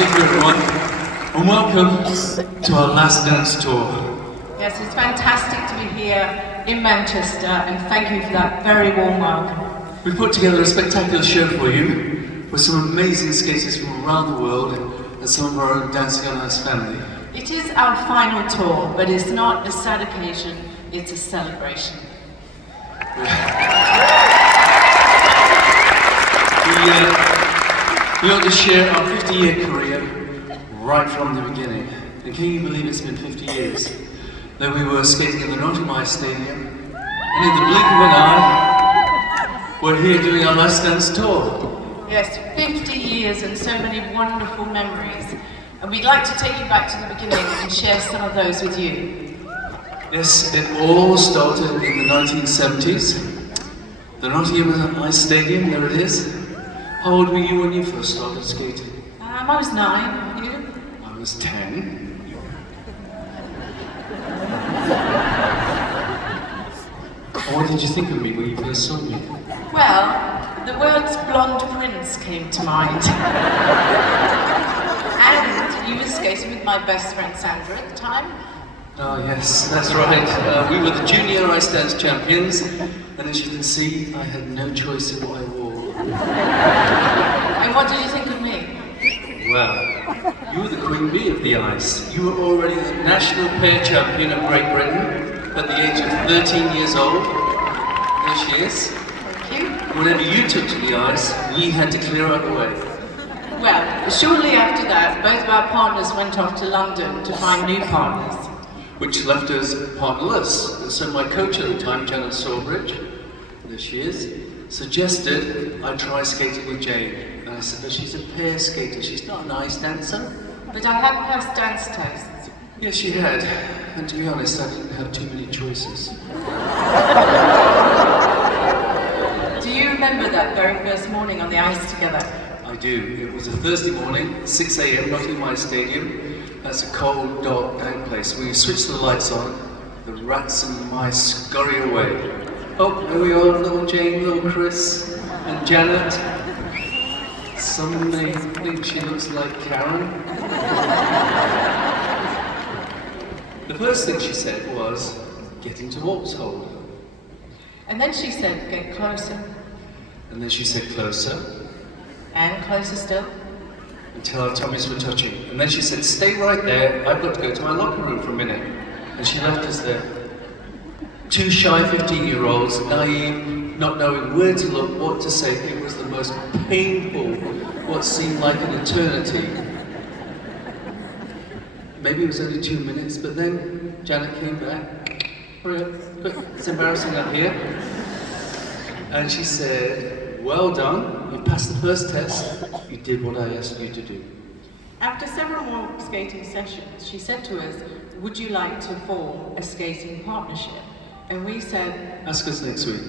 thank you everyone, and welcome to our last dance tour. Yes, it's fantastic to be here in Manchester, and thank you for that very warm welcome. We've put together a spectacular show for you, with some amazing skaters from around the world, and some of our own Dancing on Ice family. It is our final tour, but it's not a sad occasion, it's a celebration. We ought to share our 50-year career right from the beginning. And can you believe it's been 50 years? Then we were skating in the Nottingham Ice Stadium, and in the blink of an eye, we're here doing our last dance tour. Yes, 50 years and so many wonderful memories. And we'd like to take you back to the beginning and share some of those with you. Yes, it all started in the 1970s. The Nottingham Ice Stadium, there it is. How old were you when you first started skating? I was 9, you? I was 10. What did you think of me when you first saw me? Well, the words blonde prince came to mind. And you were skating with my best friend Sandra at the time. Oh yes, that's right. We were the junior ice dance champions, and as you can see, I had no choice in what I wore. And what did you think of me? Well, you were the queen bee of the ice. You were already the national pair champion of Great Britain at the age of 13 years old. There she is. Thank you. Whenever you took to the ice, we had to clear out the way. Well, shortly after that, both of our partners went off to London to find new partners. Which left us partnerless. And so my coach at the time, Janet Sawbridge, there she is, suggested I try skating with Jane. And I said, but she's a pair skater, she's not an ice dancer. But I had passed dance tests. Yes, she had. And to be honest, I didn't have too many choices. Do you remember that very first morning on the ice together? I do. It was a Thursday morning, 6 a.m, Nottingham Ice Stadium. That's a cold, dark, dank place. When you switch the lights on, the rats and the mice scurry away. Oh, there we are, little Jane, little Chris, and Janet. Some may think she looks like Karen. The first thing she said was, get into waltz hold. And then she said, get closer. And then she said, closer. And closer still. Until our tummies were touching. And then she said, stay right there, I've got to go to my locker room for a minute. And she left us there. Two shy 15-year-olds, naive, not knowing where to look, what to say. It was the most painful, what seemed like an eternity. Maybe it was only 2 minutes, but then Janet came back. Hurry up, quick, it's embarrassing up here. And she said, well done, you passed the first test, you did what I asked you to do. After several more skating sessions, she said to us, would you like to form a skating partnership? And we said, ask us next week.